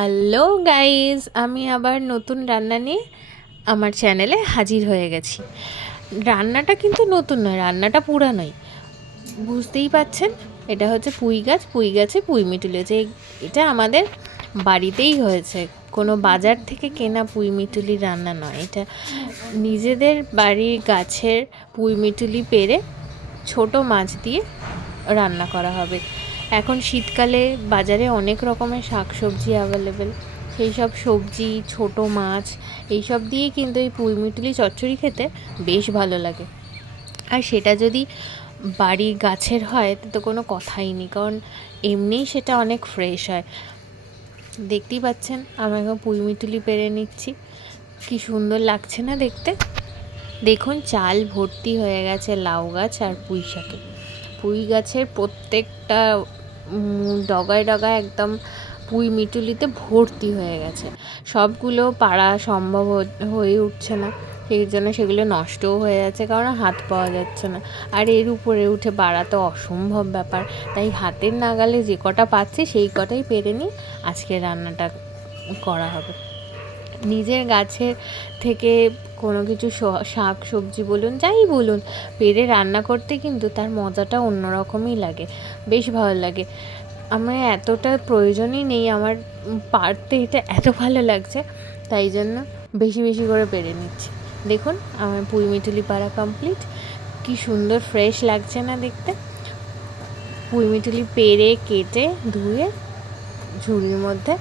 Hello guys, আমি আবার নতুন রান্না নিয়ে আমার চ্যানেলে হাজির হয়ে গেছি। রান্নাটা কিন্তু নতুন নয়, রান্নাটা পুরানোই। বুঝতেই পাচ্ছেন, এটা হচ্ছে পুঁই গাছ, পুঁই গাছে পুঁই মিটুলি হয়েছে। এটা আমাদের বাড়িতেই হয়েছে, কোনো বাজার থেকে কেনা পুঁই মিটুলি রান্না নয়। এটা নিজেদের বাড়ির গাছের পুঁই মিটুলি পেড়ে ছোট মাছ দিয়ে রান্না করা হবে। এখন শীতকালে বাজারে অনেক রকমের শাক সবজি অ্যাভেলেবেল, সেই সব সবজি, ছোট মাছ, এইসব দিয়েই কিন্তু এই পুঁই মিটুলি চচ্চড়ি খেতে বেশ ভালো লাগে। আর সেটা যদি বাড়ির গাছের হয় তো কোনো কথাই নেই, কারণ এমনিই সেটা অনেক ফ্রেশ হয়। দেখতেই পাচ্ছেন আমি এখন পুঁই মিটুলি পেরে নিচ্ছি, কি সুন্দর লাগছে না দেখতে। দেখুন চাল ভর্তি হয়ে গেছে লাউ গাছ আর পুঁই শাকে। পুঁই গাছের প্রত্যেকটা ডগায় ডগায় একদম পুঁই মিটুলিতে ভর্তি হয়ে গেছে। সবগুলো পাড়া সম্ভব হয়ে উঠছে না, সেই জন্য সেগুলো নষ্টও হয়ে যাচ্ছে, কারণ হাত পাওয়া যাচ্ছে না। আর এর উপরে উঠে পাড়া তো অসম্ভব ব্যাপার, তাই হাতের নাগালে যে কটা পাচ্ছি সেই কটাই পেরে নিয়ে আজকে রান্নাটা করা হবে। নিজের গাছের থেকে কোনো কিছু শাক সবজি বলুন, যাই বলুন, পেরে রান্না করতে কিন্তু তার মজাটা অন্যরকমই লাগে, বেশ ভালো লাগে। আমার এতটা প্রয়োজনই নেই আমার পারতে, এটা এত ভালো লাগছে তাই জন্য বেশি বেশি করে পেরে নিচ্ছি। দেখুন আমার পুঁই মিটুলি পাড়া কমপ্লিট। কি সুন্দর ফ্রেশ লাগছে না দেখতে। পুঁই মিটুলি পেরে কেটে ধুয়ে ঝুড়ির মধ্যে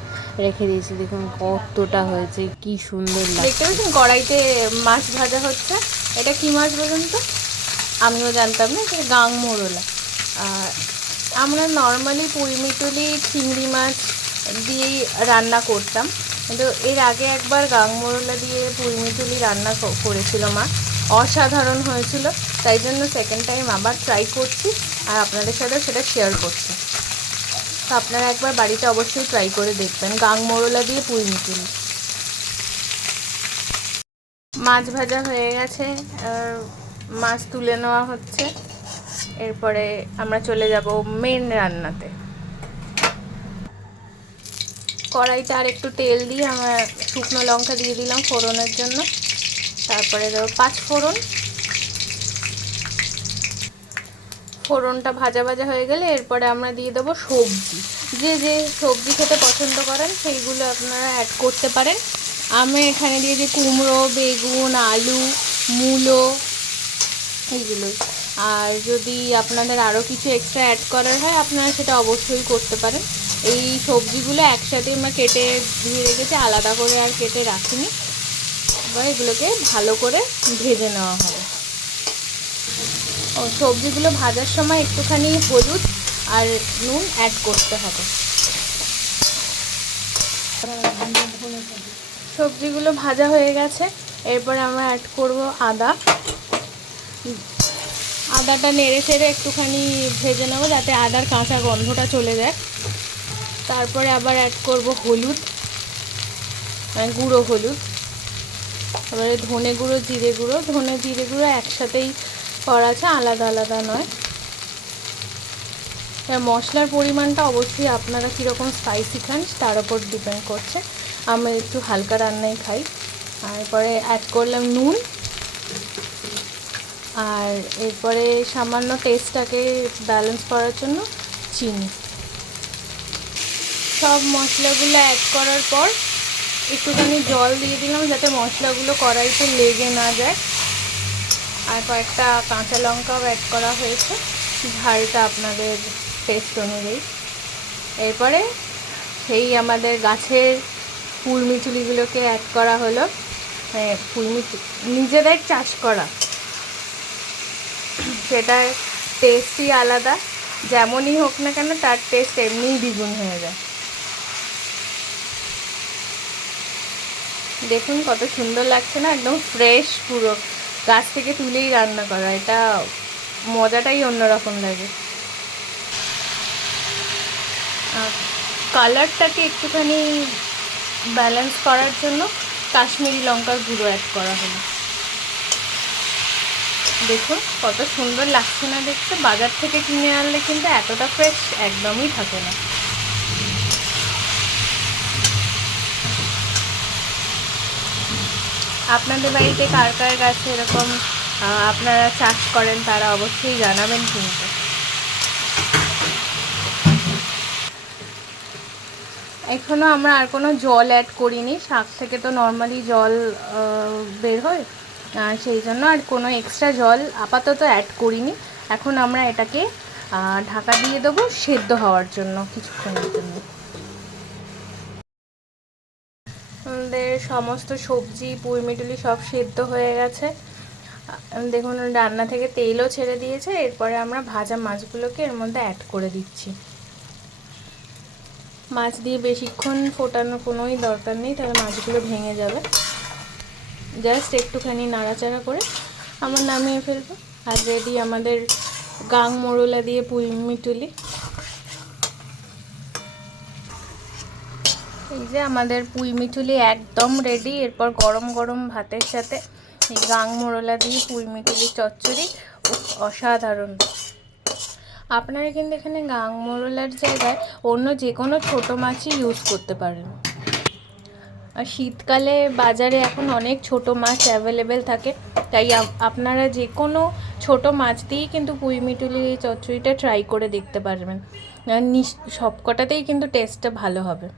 রেখে দিয়েছি। দেখুন কতটা হয়েছে, কি সুন্দর দেখতে লাগছে। পাচ্ছেন কড়াইতে মাছ ভাজা হচ্ছে। এটা কি মাছ বলুন তো? আমিও জানতাম না, এটা গাংমোরলা। আর আমরা নর্মালি পুঁই মিটুলি চিংড়ি মাছ দিয়েই রান্না করতাম, কিন্তু এর আগে একবার গাংমোরলা দিয়ে পুঁই মিটুলি রান্না করেছিল মা, অসাধারণ হয়েছিল। তাই জন্য সেকেন্ড টাইম আবার ট্রাই করছি আর আপনাদের সাথে সেটা শেয়ার করছি। তো আপনারা একবার বাড়িতে অবশ্যই ট্রাই করে দেখবেন গাংমোরলা দিয়ে পুঁই মিটুলি। মাছ ভাজা হয়ে গেছে, মাছ তুলে নেওয়া হচ্ছে। এরপরে আমরা চলে যাব মেন রান্নাতে। কড়াইতে আর একটু তেল দিয়ে আমরা শুকনো লঙ্কা দিয়ে দিলাম ফোড়নের জন্য। তারপরে দেবো 5 ফোড়ন। ফোড়নটা ভাজা ভাজা হয়ে গেলে এরপরে আমরা দিয়ে দেবো সবজি। যে যে সবজি খেতে পছন্দ করেন সেইগুলো আপনারা অ্যাড করতে পারেন। আমি এখানে দিয়েছি কুমড়ো, বেগুন, আলু, মূলো, এইগুলোই। আর যদি আপনাদের আরও কিছু এক্সট্রা অ্যাড করার হয় আপনারা সেটা অবশ্যই করতে পারেন। এই সবজিগুলো একসাথে আমরা কেটে ধুয়ে রেখেছি, আলাদা করে আর কেটে রাখিনি। এবার এগুলোকে ভালো করে ভেজে নেওয়া হবে। ও সবজিগুলো ভাজার সময় একটুখানি হলুদ আর নুন অ্যাড করতে হবে। সবজিগুলো ভাজা হয়ে গেছে, এরপরে আমরা অ্যাড করব আদা। আদাটা নেড়ে চেড়ে একটুখানি ভেজে নেবো যাতে আদার কাঁচা গন্ধটা চলে যায়। তারপরে আবার অ্যাড করব হলুদ, মানে গুঁড়ো হলুদ। এবারে ধনে গুঁড়ো, জিরে গুঁড়ো। ধনে জিরে গুঁড়ো একসাথেই করা আছে, আলাদা আলাদা নয়। মশলার পরিমাণটা অবশ্যই আপনারা কীরকম স্পাইসি খান তার উপর ডিপেন্ড করছে। আমি একটু হালকা রান্নাই খাই। আর এরপরে অ্যাড করলাম নুন, আর এরপরে সামান্য টেস্টটাকে ব্যালেন্স করার জন্য চিনি। সব মশলাগুলো অ্যাড করার পর একটুখানি জল দিয়ে দিলাম যাতে মশলাগুলো কড়াইতে লেগে না যায়। আর কয়েকটা কাঁচা লঙ্কাও অ্যাড করা হয়েছে, ঝালটা আপনাদের টেস্ট অনুযায়ী। এরপরে সেই আমাদের গাছের পুঁই মিটুলিগুলোকে অ্যাড করা হলো। পুঁই মিটুলি নিজেদের চাষ করা, সেটার টেস্টই আলাদা। যেমনই হোক না কেন তার টেস্ট এমনিই দ্বিগুণ হয়ে যায়। দেখুন কত সুন্দর লাগছে না, একদম ফ্রেশ, পুরো গাছ থেকে তুলেই রান্না করা। এটা মজাটাই অন্যরকম লাগে। কালারটাকে একটুখানি ব্যালেন্স করার জন্য কাশ্মীরি লঙ্কার গুঁড়ো অ্যাড করা হলো। দেখুন কত সুন্দর লাগছে না দেখতে। বাজার থেকে কিনে আনলে কিন্তু এতটা ফ্রেশ একদমই থাকে না। আপনাদের বাড়িতে কার কার গাছে এরকম আপনারা চাষ করেন তারা অবশ্যই জানাবেন কিন্তু। এখনও আমরা আর কোনো জল অ্যাড করিনি, শাক থেকে তো নর্মালি জল বের হয়, সেই জন্য আর কোনো এক্সট্রা জল আপাতত অ্যাড করিনি। এখন আমরা এটাকে ঢাকা দিয়ে দেবো সেদ্ধ হওয়ার জন্য কিছুক্ষণের জন্য। আমাদের সমস্ত সবজি পুঁইমিটুলি সব সেদ্ধ হয়ে গেছে, দেখুন রান্না থেকে তেলও ছেড়ে দিয়েছে। এরপরে আমরা ভাজা মাছগুলোকে এর মধ্যে অ্যাড করে দিচ্ছি। মাছ দিয়ে বেশিক্ষণ ফোটানোর কোনোই দরকার নেই, তাহলে মাছগুলো ভেঙে যাবে। জাস্ট একটুখানি নাড়াচাড়া করে আমরা নামিয়ে ফেলবো। আর রেডি আমাদের গাং মোরলা দিয়ে পুঁইমিটুলি। এই যে আমাদের পুঁইমিটুলি একদম রেডি। এরপর গরম গরম ভাতের সাথে এই গাং মোরলা দিয়ে পুঁইমিটুলি চচ্চড়ি অসাধারণ। আপনারা কিন্তু এখানে গাং মোরলার জায়গায় অন্য যে কোনো ছোটো মাছই ইউজ করতে পারেন। আর শীতকালে বাজারে এখন অনেক ছোট মাছ অ্যাভেলেবেল থাকে, তাই আপনারা যে কোনো ছোট মাছ দিয়েই কিন্তু পুঁইমিটুলির এই চচ্চড়িটা ট্রাই করে দেখতে পারবেন। সব কটাতেই কিন্তু টেস্টটা ভালো হবে।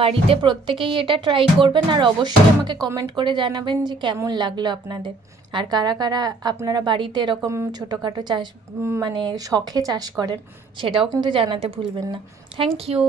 বাড়িতে প্রত্যেকেই এটা ট্রাই করবেন, আর অবশ্যই আমাকে কমেন্ট করে জানাবেন যে কেমন লাগলো আপনাদের। আর কারা কারা আপনারা বাড়িতে এরকম ছোটোখাটো চাষ মানে শখে চাষ করেন সেটাও কিন্তু জানাতে ভুলবেন না। Thank you.